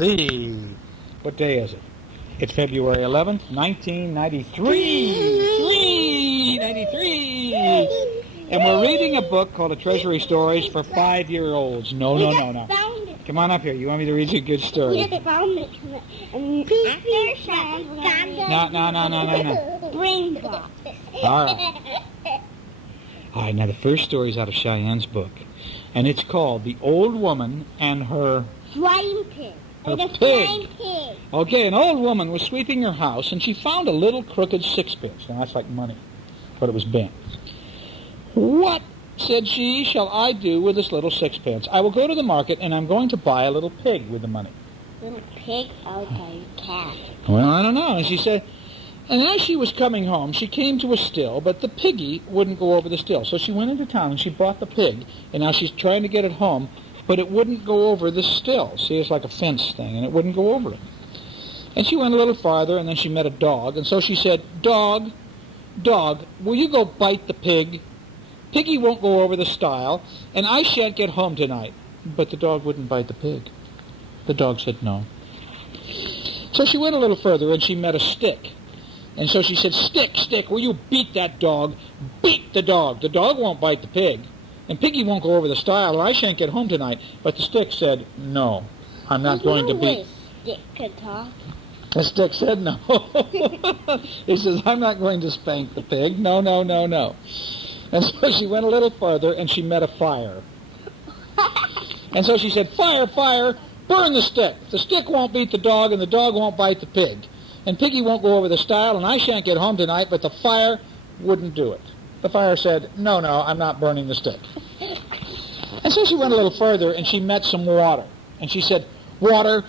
See, what day is it? It's February 11th, 1993. 93. And we're reading a book called A Treasury Stories for 5-year-olds. No. Come on up here. You want me to read you a good story? We just found it. No. Brainbox. All right, now the first story is out of Cheyenne's book. And it's called The Old Woman and Her... Flying pig. Her Like a pig. flying pig. Okay, an old woman was sweeping her house, and she found a little crooked sixpence. Now, that's like money, but it was bent. "What," said she, "shall I do with this little sixpence? I will go to the market, and I'm going to buy a little pig with the money." Little pig? Okay, cat. Well, I don't know. And she said, and as she was coming home, she came to a still, but the piggy wouldn't go over the still. So she went into town, and she bought the pig, and now she's trying to get it home, but it wouldn't go over the still. See, it's like a fence thing, and it wouldn't go over it. And she went a little farther, and then she met a dog, and so she said, "Dog, will you go bite the pig? Piggy won't go over the stile, and I shan't get home tonight." But the dog wouldn't bite the pig. The dog said no. So she went a little further, and she met a stick. And so she said, Stick, will you beat that dog? Beat the dog. The dog won't bite the pig. And Piggy won't go over the stile, or I shan't get home tonight." But the stick said, "No, I'm not going to beat." Stick could talk. The stick said no. He says, "I'm not going to spank the pig. No. And so she went a little further, and she met a fire. And so she said, Fire, burn the stick. The stick won't beat the dog, and the dog won't bite the pig. And Piggy won't go over the stile, and I shan't get home tonight." But the fire wouldn't do it. The fire said, No, I'm not burning the stick." And so she went a little further, and she met some water. And she said, Water,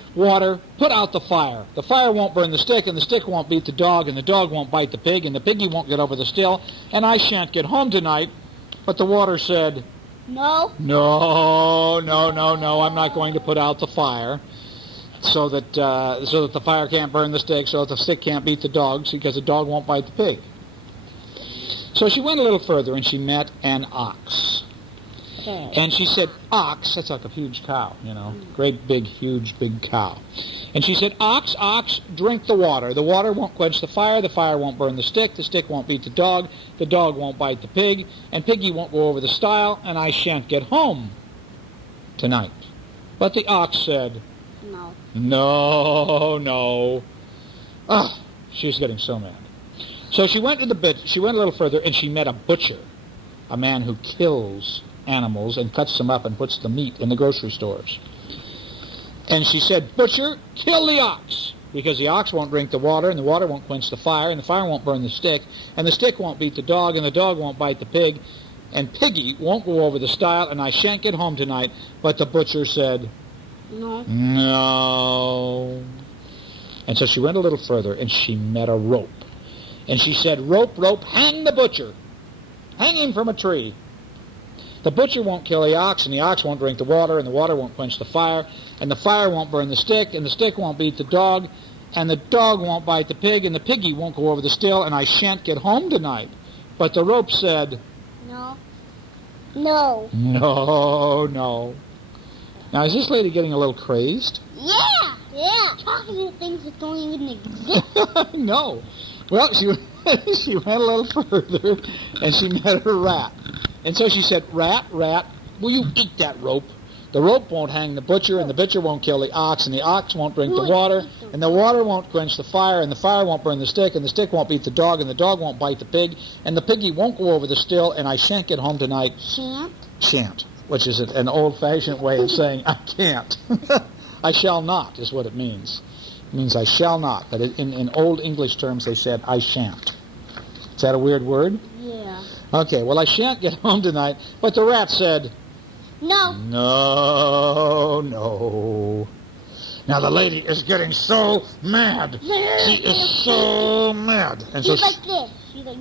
put out the fire. The fire won't burn the stick, and the stick won't beat the dog, and the dog won't bite the pig, and the piggy won't get over the still, and I shan't get home tonight." But the water said, No. No, I'm not going to put out the fire so that the fire can't burn the stick, so that the stick can't beat the dog, because the dog won't bite the pig. So she went a little further, and she met an ox. And she said, "Ox," that's like a huge cow, great big, huge, big cow. And she said, Ox, drink the water. The water won't quench the fire won't burn the stick won't beat the dog won't bite the pig, and Piggy won't go over the stile, and I shan't get home tonight." But the ox said, No. She was getting so mad. So she went a little further, and she met a butcher, a man who kills animals and cuts them up and puts the meat in the grocery stores. And she said, "Butcher, kill the ox, because the ox won't drink the water, and the water won't quench the fire, and the fire won't burn the stick, and the stick won't beat the dog, and the dog won't bite the pig, and Piggy won't go over the stile, and I shan't get home tonight." But the butcher said, No. And so she went a little further, and she met a rope. And she said, Rope, hang the butcher. Hang him from a tree. The butcher won't kill the ox, and the ox won't drink the water, and the water won't quench the fire, and the fire won't burn the stick, and the stick won't beat the dog, and the dog won't bite the pig, and the piggy won't go over the still, and I shan't get home tonight. But the rope said, No. No. Now, is this lady getting a little crazed? Yeah. Talking to things that don't even exist. No. Well, she went a little further, and she met a rat. And so she said, Rat, will you eat that rope? The rope won't hang the butcher, and the butcher won't kill the ox, and the ox won't drink the water, and the water won't quench the fire, and the fire won't burn the stick, and the stick won't beat the dog, and the dog won't bite the pig, and the piggy won't go over the still, and I shan't get home tonight. Shan't, which is an old-fashioned way of saying I can't. I shall not is what it means. It means I shall not. But in old English terms, they said I shan't. Is that a weird word? Yeah. Okay, well, I shan't get home tonight. But the rat said, No. Now the lady is getting so mad. She is so mad. And she's like this. She's like,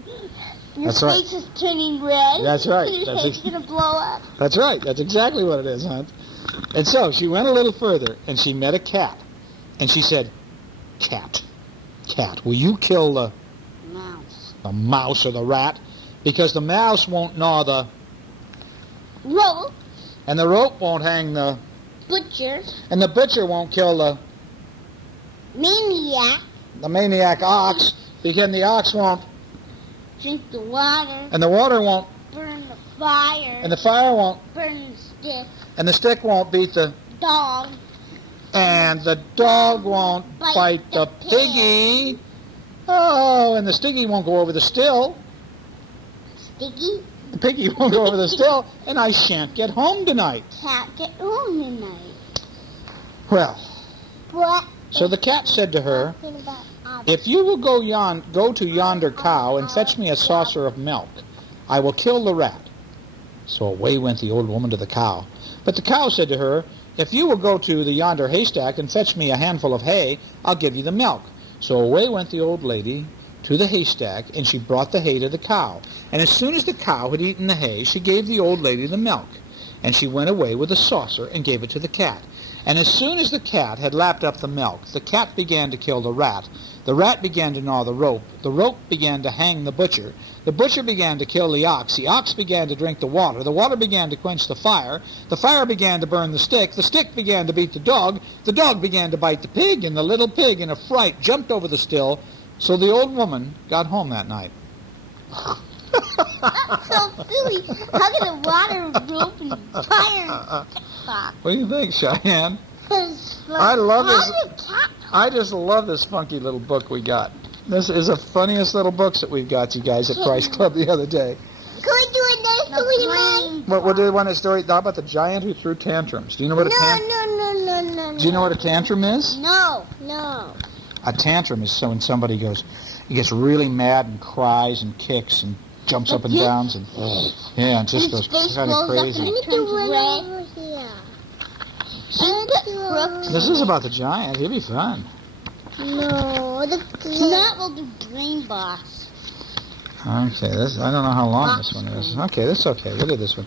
your face is turning red. That's right. Your face is going to blow up. That's right. That's exactly what it is, huh? And so she went a little further, and she met a cat. And she said, Cat, will you kill the mouse or the rat? Because the mouse won't gnaw the rope. And the rope won't hang the butcher. And the butcher won't kill the Maniac. The maniac ox, because the ox won't Drink the water. and the water won't, Burn the fire. and the fire won't, burn the stick. and the stick won't beat the, Dog. and the dog won't bite the piggy. Oh, and the sticky won't go over the still. Sticky. The piggy won't go over the still, and I shan't get home tonight. Can't get home tonight. Well, What? so the cat said to her, Talking about "If you will go to yonder cow and fetch me a saucer of milk, I will kill the rat." So away went the old woman to the cow. But the cow said to her, "If you will go to the yonder haystack and fetch me a handful of hay, I'll give you the milk." So away went the old lady to the haystack, and she brought the hay to the cow. And as soon as the cow had eaten the hay, she gave the old lady the milk. And she went away with a saucer and gave it to the cat. And as soon as the cat had lapped up the milk, the cat began to kill the rat began to gnaw the rope began to hang the butcher began to kill the ox began to drink the water began to quench the fire began to burn the stick began to beat the dog began to bite the pig, and the little pig in a fright jumped over the still. So the old woman got home that night. That's so silly. How can the water rope and fire? What do you think, Cheyenne? I love this. Cat? I just love this funky little book we got. This is the funniest little books that we've got, you guys, at Price Club the other day. Can we do a nice story, Mom? What did one story? How about the giant who threw tantrums? Do you know what a No. Do you know what a tantrum is? No. A tantrum is when somebody he gets really mad and cries and kicks and jumps up and down and and just goes kind of crazy. Let me do one over here. This is about the giant. It'll be fun. No, that will do Brainbox. Okay, I don't know how long this one is. Okay, that's okay. Look at this one.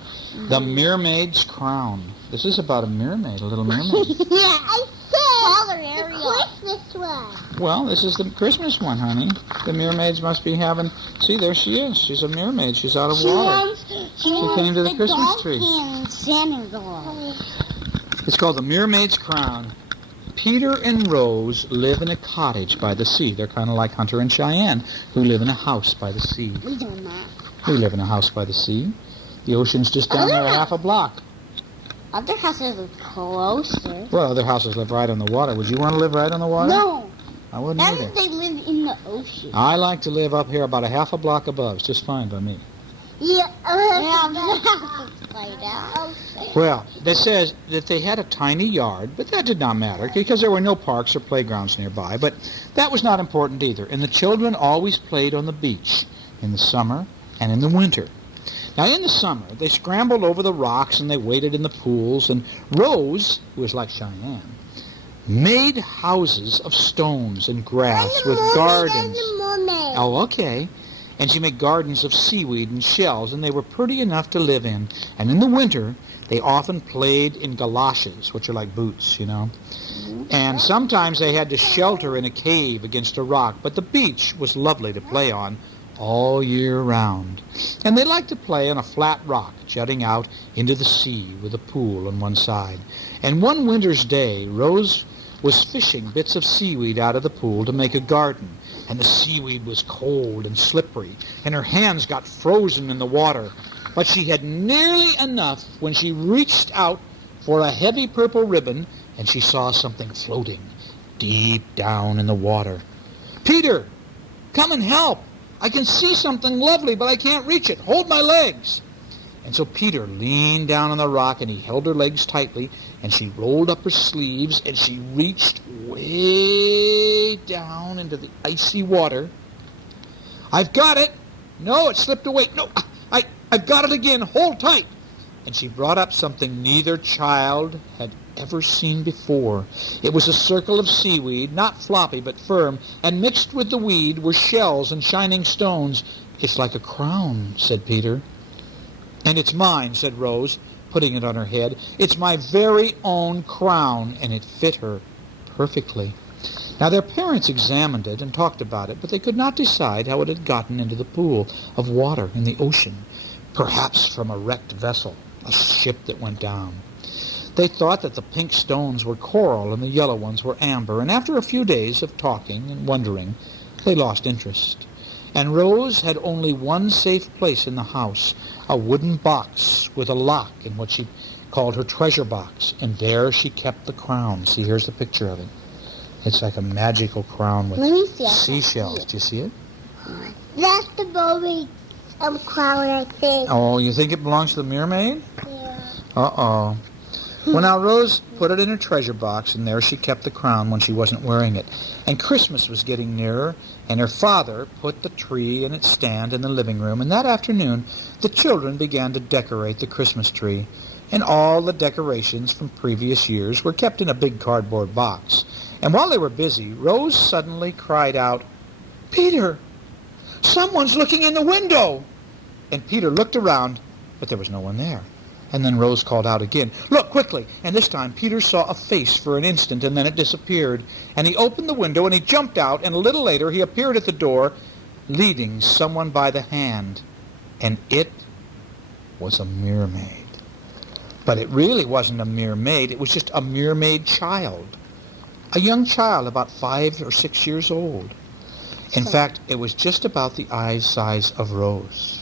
The Mermaid's Crown. This is about a mermaid, a little mermaid. Yeah, I said the Christmas one. Well, this is the Christmas one, honey. The mermaids must be having... See, there she is. She's a mermaid. She's out of water. She came to the Christmas tree. It's called The Mermaid's Crown. Peter and Rose live in a cottage by the sea. They're kind of like Hunter and Cheyenne, who live in a house by the sea. We don't know. We live in a house by the sea. The ocean's just down there half a block. Other houses are closer. Well, other houses live right on the water. Would you want to live right on the water? No. I wouldn't That either. means they live in the ocean. I like to live up here about a half a block above. It's just fine by me. Yeah. Well, it says that they had a tiny yard, but that did not matter because there were no parks or playgrounds nearby. But that was not important either. And the children always played on the beach in the summer and in the winter. Now, in the summer, they scrambled over the rocks and they waded in the pools. And Rose, who was like Cheyenne, made houses of stones and grass with gardens. Oh, okay. And she made gardens of seaweed and shells, and they were pretty enough to live in. And in the winter, they often played in galoshes, which are like boots, you know. And sometimes they had to shelter in a cave against a rock, but the beach was lovely to play on all year round. And they liked to play on a flat rock jutting out into the sea with a pool on one side. And one winter's day, Rose was fishing bits of seaweed out of the pool to make a garden. And the seaweed was cold and slippery, and her hands got frozen in the water. But she had nearly enough when she reached out for a heavy purple ribbon, and she saw something floating deep down in the water. "Peter, come and help. I can see something lovely, but I can't reach it. Hold my legs." And so Peter leaned down on the rock, and he held her legs tightly, and she rolled up her sleeves, and she reached way down into the icy water. "I've got it." "No, it slipped away." "No, I've got it again. Hold tight." And she brought up something neither child had ever seen before. It was a circle of seaweed, not floppy but firm, and mixed with the weed were shells and shining stones. "It's like a crown," said Peter. "And it's mine," said Rose, putting it on her head. "It's my very own crown," and it fit her perfectly. Now their parents examined it and talked about it, but they could not decide how it had gotten into the pool of water in the ocean. Perhaps from a wrecked vessel, a ship that went down. They thought that the pink stones were coral and the yellow ones were amber, and after a few days of talking and wondering, they lost interest. And Rose had only one safe place in the house, a wooden box with a lock in what she called her treasure box, and there she kept the crown. See, here's the picture of it. It's like a magical crown with seashells. Do you see it? That's the mermaid crown, I think. Oh, you think it belongs to the mermaid? Yeah. Uh-oh. Well, now Rose put it in her treasure box, and there she kept the crown when she wasn't wearing it. And Christmas was getting nearer, and her father put the tree in its stand in the living room, and that afternoon the children began to decorate the Christmas tree. And all the decorations from previous years were kept in a big cardboard box. And while they were busy, Rose suddenly cried out, "Peter, someone's looking in the window!" And Peter looked around, but there was no one there. And then Rose called out again, "Look, quickly!" And this time Peter saw a face for an instant, and then it disappeared. And he opened the window, and he jumped out, and a little later he appeared at the door, leading someone by the hand. And it was a mermaid. But it really wasn't a mermaid. It was just a mermaid child. A young child about 5 or 6 years old. In fact, it was just about the eye size of Rose.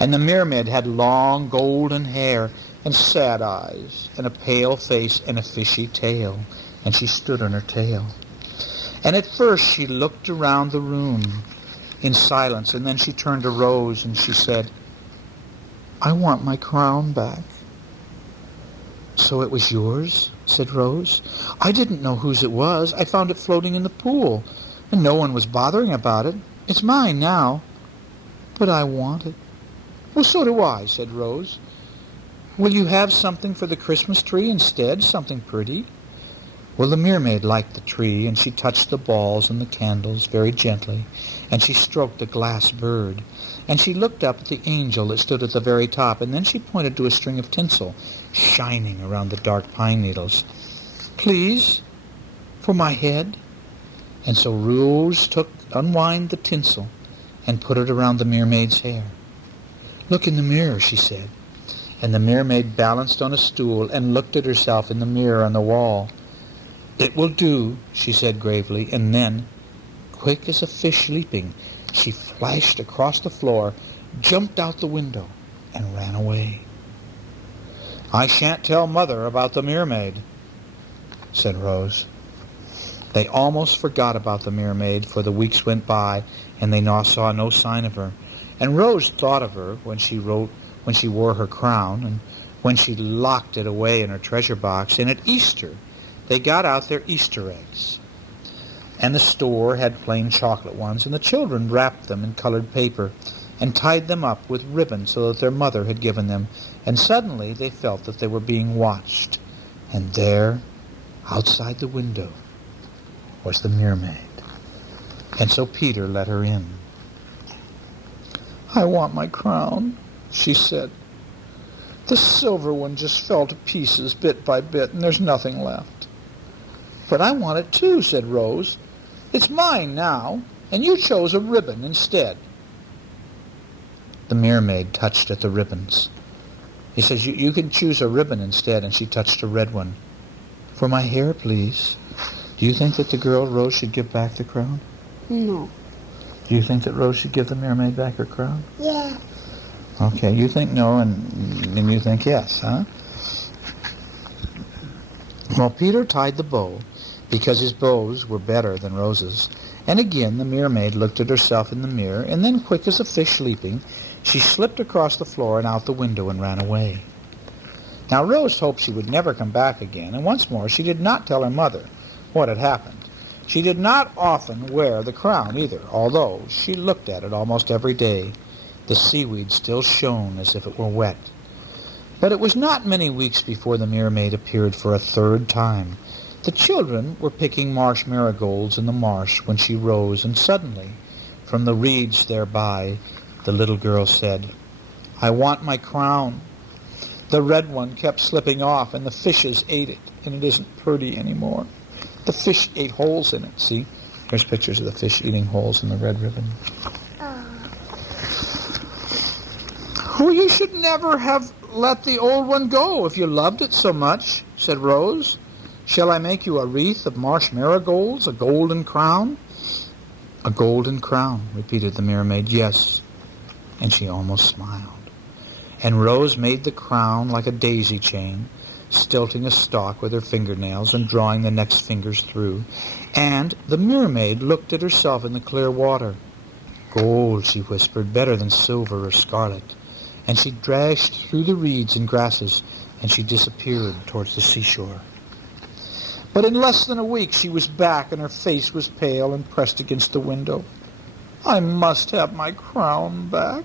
And the mermaid had long golden hair and sad eyes and a pale face and a fishy tail. And she stood on her tail. And at first she looked around the room in silence, and then she turned to Rose and she said, "I want my crown back." "So it was yours?" said Rose. "I didn't know whose it was. I found it floating in the pool, and no one was bothering about it. It's mine now, but I want it." "Well, so do I," said Rose. "Will you have something for the Christmas tree instead, something pretty?" Well, the mermaid liked the tree, and she touched the balls and the candles very gently, and she stroked the glass bird, and she looked up at the angel that stood at the very top, and then she pointed to a string of tinsel shining around the dark pine needles. "Please, for my head?" And so Rose unwound the tinsel and put it around the mermaid's hair. "Look in the mirror," she said. And the mermaid balanced on a stool and looked at herself in the mirror on the wall. "It will do," she said gravely, and then, quick as a fish leaping, she flashed across the floor, jumped out the window, and ran away. "I shan't tell Mother about the mermaid," said Rose. They almost forgot about the mermaid, for the weeks went by, and they saw no sign of her. And Rose thought of her when she wore her crown, and when she locked it away in her treasure box. And at Easter, they got out their Easter eggs. And the store had plain chocolate ones, and the children wrapped them in colored paper and tied them up with ribbon so that their mother had given them. And suddenly they felt that they were being watched. And there, outside the window, was the mermaid. And so Peter let her in. "I want my crown," she said. "The silver one just fell to pieces bit by bit, and there's nothing left." "But I want it too," said Rose. "It's mine now, and you chose a ribbon instead." The mermaid touched at the ribbons. He says, you can choose a ribbon instead, and she touched a red one. "For my hair, please." Do you think that the girl Rose should give back the crown? No. Do you think that Rose should give the mermaid back her crown? Yeah. Okay, you think no, and you think yes, huh? Well, Peter tied the bow, because his bows were better than Rose's. And again the mermaid looked at herself in the mirror, and then, quick as a fish leaping, she slipped across the floor and out the window and ran away. Now Rose hoped she would never come back again, and once more she did not tell her mother what had happened. She did not often wear the crown either, although she looked at it almost every day. The seaweed still shone as if it were wet. But it was not many weeks before the mermaid appeared for a third time. The children were picking marsh marigolds in the marsh when she rose, and suddenly, from the reeds thereby, the little girl said, "I want my crown. The red one kept slipping off, and the fishes ate it, and it isn't pretty anymore. The fish ate holes in it." See? Here's pictures of the fish eating holes in the red ribbon. "Oh, you should never have let the old one go if you loved it so much," said Rose. "Shall I make you a wreath of marsh marigolds, a golden crown?" "A golden crown," repeated the Mermaid. "Yes." And she almost smiled. And Rose made the crown like a daisy chain, stilting a stalk with her fingernails and drawing the next fingers through. And the Mermaid looked at herself in the clear water. "Gold," she whispered, "better than silver or scarlet." And she dashed through the reeds and grasses, and she disappeared towards the seashore. But in less than a week she was back, and her face was pale and pressed against the window. "I must have my crown back.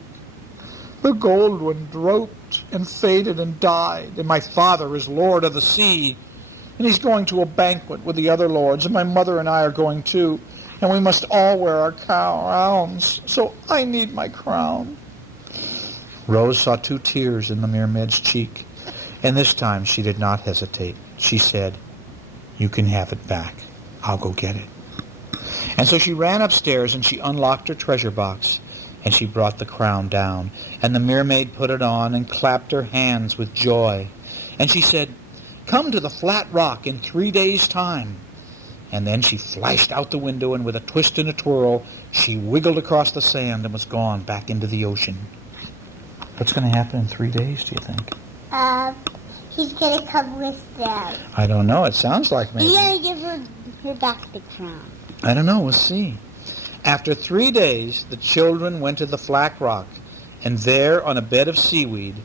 The gold one drooped and faded and died, and my father is lord of the sea, and he's going to a banquet with the other lords, and my mother and I are going too, and we must all wear our crowns, so I need my crown." Rose saw 2 tears in the Mermaid's cheek, and this time she did not hesitate. She said, "You can have it back. I'll go get it." And so she ran upstairs and she unlocked her treasure box, and she brought the crown down, and the Mermaid put it on and clapped her hands with joy. And she said, "Come to the flat rock in 3 days' time." And then she flashed out the window, and with a twist and a twirl, she wiggled across the sand and was gone back into the ocean. What's going to happen in 3 days, do you think? He's going to come with them. I don't know. It sounds like maybe. He's going to give her back the crown. I don't know. We'll see. After 3 days, the children went to the flat rock, and there on a bed of seaweed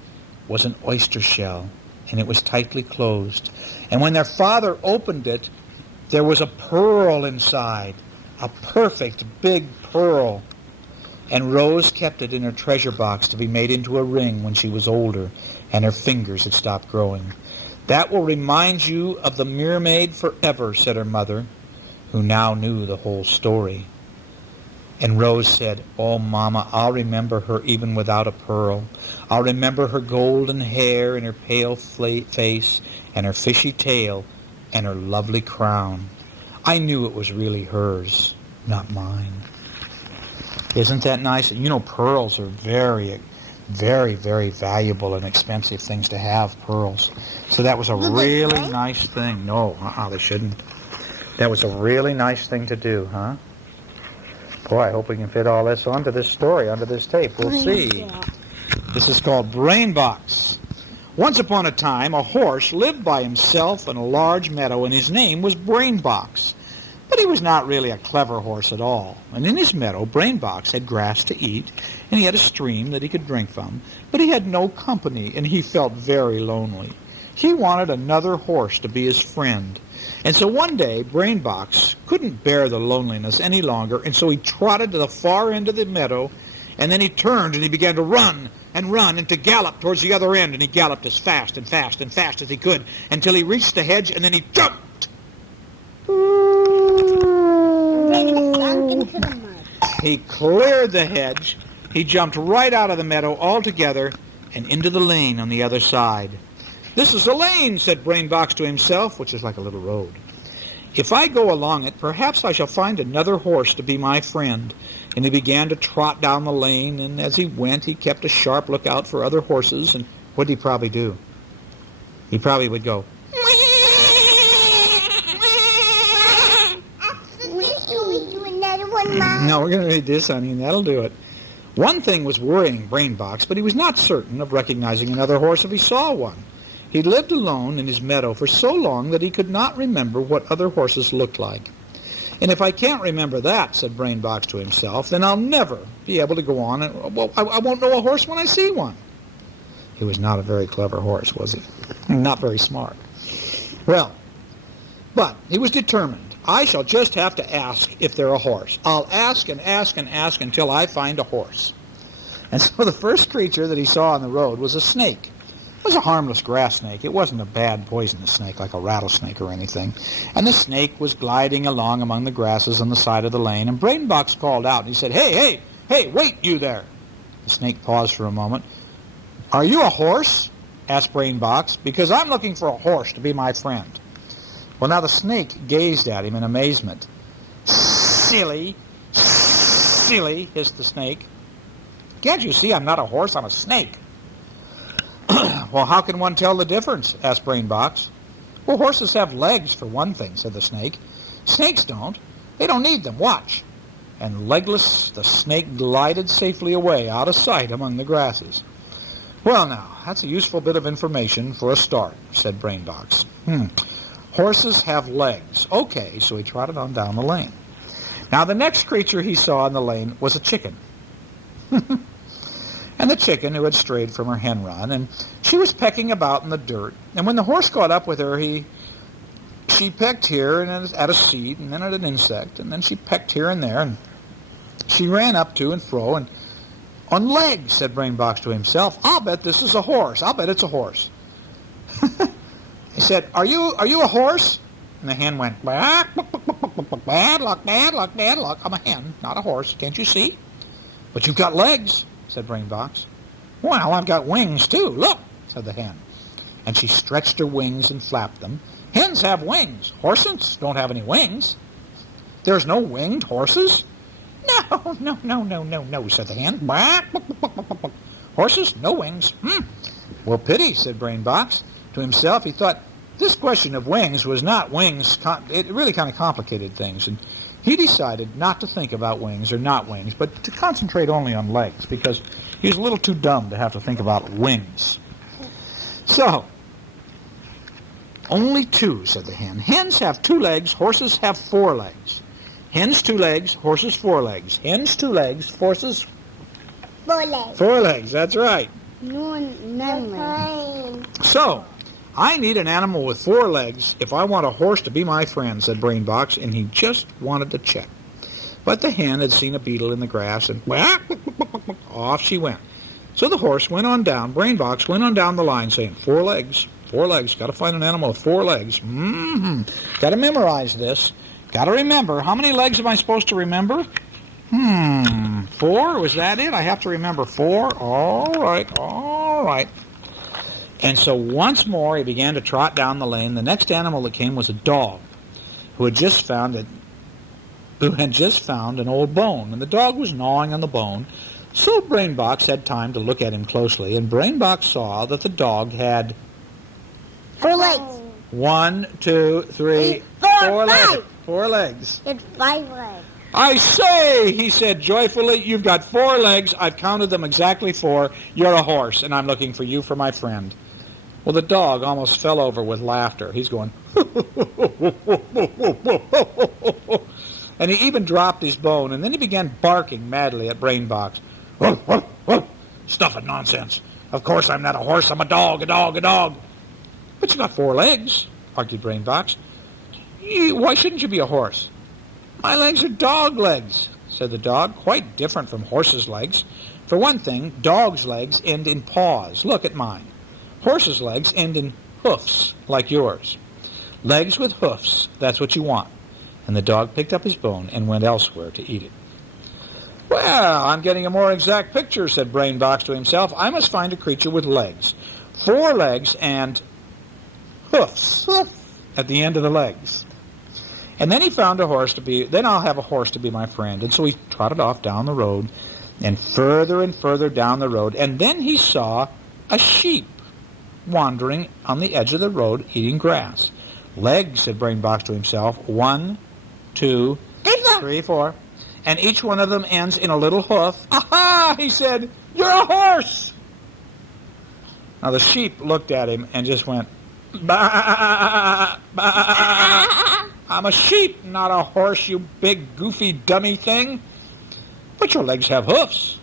was an oyster shell, and it was tightly closed. And when their father opened it, there was a pearl inside, a perfect big pearl. And Rose kept it in her treasure box to be made into a ring when she was older and her fingers had stopped growing. "That will remind you of the Mermaid forever," said her mother, who now knew the whole story. And Rose said, "Oh, Mama, I'll remember her even without a pearl. I'll remember her golden hair and her pale face and her fishy tail and her lovely crown. I knew it was really hers, not mine." Isn't that nice? You know, pearls are very, very, very valuable and expensive things to have, pearls. So that was a really nice thing. No, they shouldn't. That was a really nice thing to do, huh? Boy, I hope we can fit all this onto this story, onto this tape. We'll see. This is called Brainbox. Once upon a time, a horse lived by himself in a large meadow, and his name was Brainbox. But he was not really a clever horse at all. And in his meadow, Brainbox had grass to eat, and he had a stream that he could drink from. But he had no company, and he felt very lonely. He wanted another horse to be his friend. And so one day, Brainbox couldn't bear the loneliness any longer, and so he trotted to the far end of the meadow, and then he turned and he began to run and to gallop towards the other end, and he galloped as fast and fast and fast as he could until he reached the hedge, and then he jumped. He cleared the hedge, he jumped right out of the meadow altogether and into the lane on the other side. "This is a lane," said Brainbox to himself, which is like a little road. "If I go along it, perhaps I shall find another horse to be my friend." And he began to trot down the lane, and as he went, he kept a sharp lookout for other horses. And what did he probably do? He probably would go, "No, we're going to read this, honey, and that'll do it." One thing was worrying Brainbox, but he was not certain of recognizing another horse if he saw one. He lived alone in his meadow for so long that he could not remember what other horses looked like. "And if I can't remember that," said Brainbox to himself, "then I'll never be able to go on, and I won't know a horse when I see one." He was not a very clever horse, was he? Not very smart. Well, but he was determined. "I shall just have to ask if they're a horse. I'll ask and ask and ask until I find a horse." And so the first creature that he saw on the road was a snake. It was a harmless grass snake. It wasn't a bad poisonous snake like a rattlesnake or anything. And the snake was gliding along among the grasses on the side of the lane, and Brainbox called out, and he said, Hey, wait, you there." The snake paused for a moment. "Are you a horse?" asked Brainbox, "because I'm looking for a horse to be my friend." Well, now the snake gazed at him in amazement. Silly, hissed the snake. "Can't you see I'm not a horse, I'm a snake?" Well, how can one tell the difference? Asked Brainbox. Well, horses have legs, for one thing, said the snake. Snakes don't. They don't need them. Watch. And legless, the snake glided safely away, out of sight among the grasses. Well, now, that's a useful bit of information for a start, said Brainbox. Horses have legs. Okay, so he trotted on down the lane. Now, the next creature he saw in the lane was a chicken. And the chicken who had strayed from her hen run, and she was pecking about in the dirt. And when the horse caught up with her, she pecked here and at a seed, and then at an insect, and then she pecked here and there, and she ran up to and fro, and on legs, said Brainbox to himself. I'll bet this is a horse. I'll bet it's a horse. He said, Are you a horse? And the hen went, bad luck, bad luck, bad luck. I'm a hen, not a horse. Can't you see? But you've got legs, said Brainbox. Well, I've got wings, too. Look, said the hen. And she stretched her wings and flapped them. Hens have wings. Horses don't have any wings. There's no winged horses? No, said the hen. Horses, no wings. Well, pity, said Brainbox. To himself, he thought, this question of wings was not wings. It really kind of complicated things. And he decided not to think about wings or not wings, but to concentrate only on legs, because he was a little too dumb to have to think about wings. So, only two, said the hen. Hens have 2 legs, horses have 4 legs. Hens 2 legs, horses 4 legs. Hens 2 legs, horses 4 legs. 4 legs, that's right. None. So, I need an animal with 4 legs if I want a horse to be my friend, said Brainbox, and he just wanted to check. But the hen had seen a beetle in the grass, and off she went. So the horse went on down, Brainbox went on down the line saying, 4 legs, 4 legs, got to find an animal with 4 legs. Got to memorize this. Got to remember. How many legs am I supposed to remember? 4? Was that it? I have to remember 4? All right. And so once more he began to trot down the lane. The next animal that came was a dog who had just found an old bone. And the dog was gnawing on the bone. So Brainbox had time to look at him closely. And Brainbox saw that the dog had 4 legs. 1, 2, 3, 4 legs. 4 legs. It's 5 legs. I say, he said joyfully, you've got 4 legs. I've counted them exactly 4. You're a horse, and I'm looking for you for my friend. Well, the dog almost fell over with laughter. He's going, and he even dropped his bone, and then he began barking madly at Brainbox. Stuff and nonsense. Of course I'm not a horse. I'm a dog. But you got 4 legs, argued Brainbox. Why shouldn't you be a horse? My legs are dog legs, said the dog, quite different from horses' legs. For one thing, dogs' legs end in paws. Look at mine. Horses' legs end in hoofs, like yours. Legs with hoofs, that's what you want. And the dog picked up his bone and went elsewhere to eat it. Well, I'm getting a more exact picture, said Brainbox to himself. I must find a creature with legs. 4 legs and hoofs at the end of the legs. And then he found a horse then I'll have a horse to be my friend. And so he trotted off down the road and further down the road. And then he saw a sheep wandering on the edge of the road eating grass. Legs, said Brainbox to himself. 1, 2, 3, 4. And each one of them ends in a little hoof. Aha! He said, you're a horse! Now the sheep looked at him and just went, bah, bah. I'm a sheep, not a horse, you big, goofy, dummy thing. But your legs have hoofs.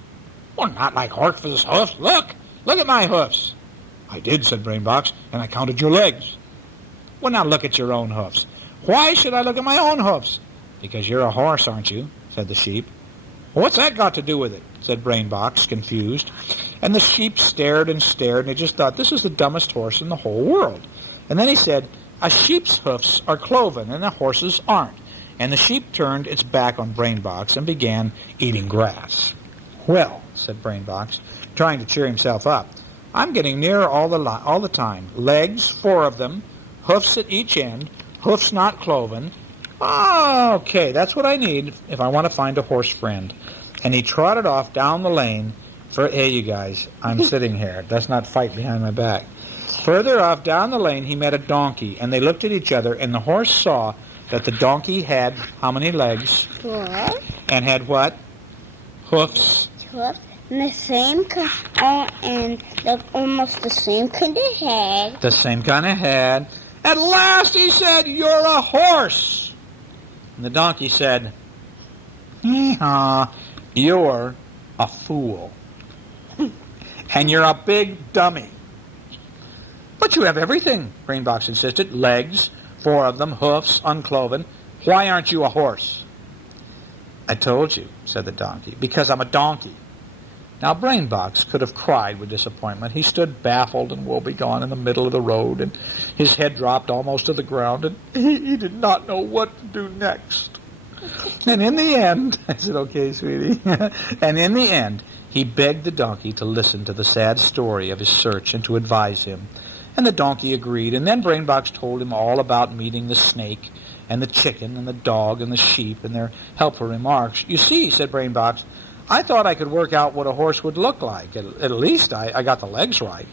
Well, not like horses' hoofs. Look at my hoofs. I did, said Brainbox, and I counted your legs. Well, now look at your own hoofs. Why should I look at my own hoofs? Because you're a horse, aren't you? Said the sheep. Well, what's that got to do with it? Said Brainbox, confused. And the sheep stared, and he just thought, this is the dumbest horse in the whole world. And then he said, a sheep's hoofs are cloven, and a horse's aren't. And the sheep turned its back on Brainbox and began eating grass. Well, said Brainbox, trying to cheer himself up, I'm getting nearer all the time. Legs, 4 of them, hoofs at each end, hoofs not cloven. Okay, that's what I need if I want to find a horse friend. And he trotted off down the lane. Hey, you guys, I'm sitting here. Let's not fight behind my back. Further off down the lane he met a donkey, and they looked at each other, and the horse saw that the donkey had how many legs? 4. And had what? Hoofs. Hoofs. And the same and almost the same kind of head. The same kind of head. At last he said, "You're a horse." And the donkey said, "You're a fool. And you're a big dummy." "But you have everything," Brainbox insisted. "Legs, 4 of them, hoofs, uncloven. Why aren't you a horse?" "I told you," said the donkey, "because I'm a donkey." Now Brainbox could have cried with disappointment. He stood baffled and woebegone in the middle of the road, and his head dropped almost to the ground, and he did not know what to do next. And in the end, I said, "Okay, sweetie," and in the end, he begged the donkey to listen to the sad story of his search and to advise him. And the donkey agreed, and then Brainbox told him all about meeting the snake and the chicken and the dog and the sheep and their helpful remarks. "You see," said Brainbox, "I thought I could work out what a horse would look like. At least I got the legs right."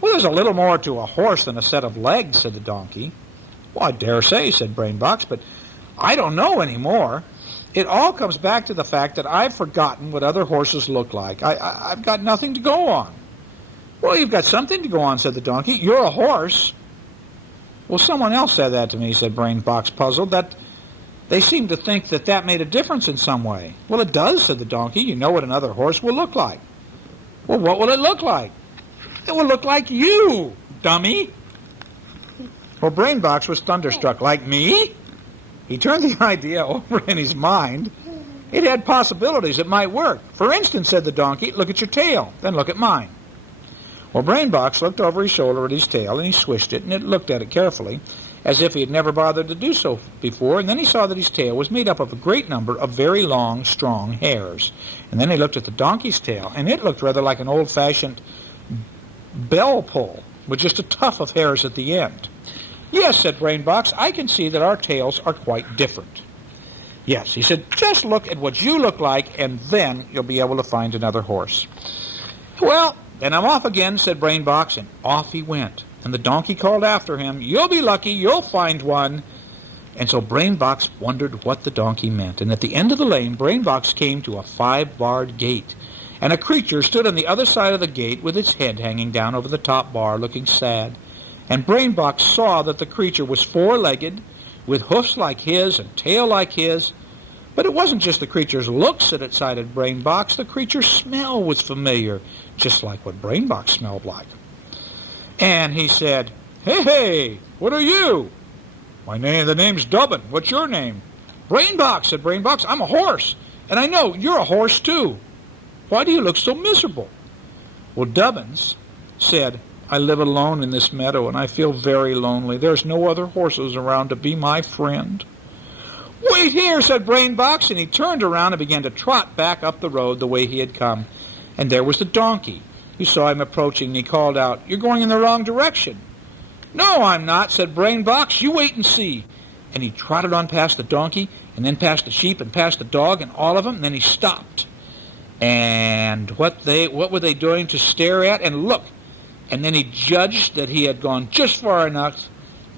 "Well, there's a little more to a horse than a set of legs," said the donkey. "Well, I dare say," said Brainbox, "but I don't know any more. It all comes back to the fact that I've forgotten what other horses look like. I've got nothing to go on." "Well, you've got something to go on," said the donkey. "You're a horse." "Well, someone else said that to me," said Brainbox, puzzled. "That they seem to think that made a difference in some way." "Well, it does," said the donkey. "You know what another horse will look like." "Well, what will it look like?" "It will look like you, dummy." Well, Brainbox was thunderstruck. "Like me?" He turned the idea over in his mind. It had possibilities. It might work. "For instance," said the donkey, "look at your tail. Then look at mine." Well, Brainbox looked over his shoulder at his tail, and he swished it, and it looked at it carefully, as if he had never bothered to do so before, and then he saw that his tail was made up of a great number of very long, strong hairs. And then he looked at the donkey's tail, and it looked rather like an old-fashioned bell pull, with just a tuft of hairs at the end. "Yes," said Brainbox, "I can see that our tails are quite different." "Yes," he said, "just look at what you look like, and then you'll be able to find another horse." "Well, then I'm off again," said Brainbox, and off he went. And the donkey called after him, "You'll be lucky, you'll find one." And so Brainbox wondered what the donkey meant. And at the end of the lane, Brainbox came to a 5-barred gate. And a creature stood on the other side of the gate with its head hanging down over the top bar, looking sad. And Brainbox saw that the creature was 4-legged, with hoofs like his and tail like his. But it wasn't just the creature's looks that excited Brainbox. The creature's smell was familiar, just like what Brainbox smelled like. And he said, Hey, what are you?" The name's Dubbin. What's your name?" "Brainbox," said Brainbox. "I'm a horse, and I know you're a horse too. Why do you look so miserable?" Well, Dubbins said, "I live alone in this meadow, and I feel very lonely. There's no other horses around to be my friend." "Wait here," said Brainbox, and he turned around and began to trot back up the road the way he had come. And there was the donkey. He saw him approaching, and he called out, "You're going in the wrong direction." "No, I'm not," said Brainbox. "You wait and see." And he trotted on past the donkey, and then past the sheep, and past the dog, and all of them, and then he stopped. And what were they doing to stare at and look? And then he judged that he had gone just far enough.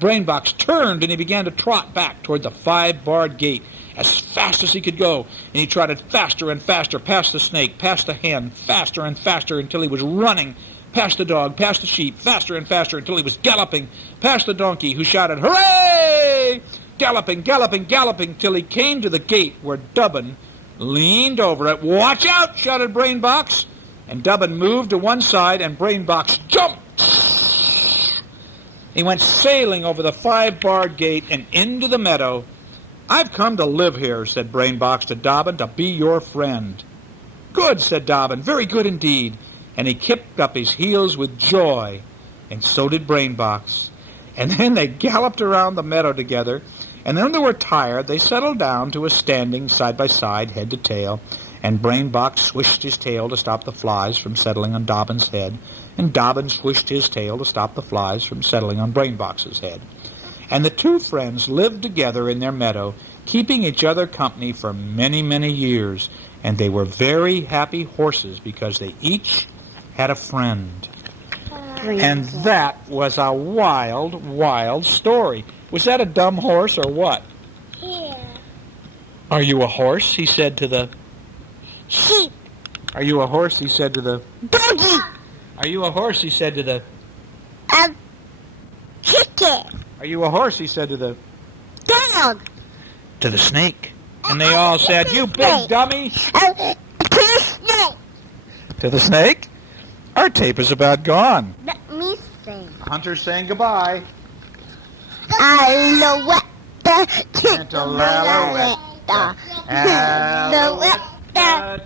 Brainbox turned, and he began to trot back toward the 5-barred gate as fast as he could go. And he trotted faster and faster past the snake, past the hen, faster and faster until he was running, past the dog, past the sheep, faster and faster until he was galloping, past the donkey, who shouted, "Hooray!" Galloping, galloping, galloping, till he came to the gate where Dubbin leaned over it. "Watch out!" shouted Brainbox. And Dubbin moved to one side, and Brainbox jumped. He went sailing over the 5-barred gate and into the meadow. "I've come to live here," said Brainbox to Dobbin, "to be your friend." "Good," said Dobbin, "very good indeed." And he kicked up his heels with joy, and so did Brainbox. And then they galloped around the meadow together, and when they were tired, they settled down to a standing side by side, head to tail, and Brainbox swished his tail to stop the flies from settling on Dobbin's head, and Dobbin swished his tail to stop the flies from settling on Brainbox's head. And the two friends lived together in their meadow, keeping each other company for many, many years, and they were very happy horses because they each had a friend. And that was a wild, wild story. Was that a dumb horse or what? Yeah. Are you a horse? He said to the sheep. Are you a horse? He said to the doggy. Are you a horse? He said to the chicken. Are you a horse? He said to the dog. To the snake. And they all said, "You big dummy." To the snake. To the snake? Our tape is about gone. Let me sing. Hunter's saying goodbye. Alouette, Alouette, Alouette,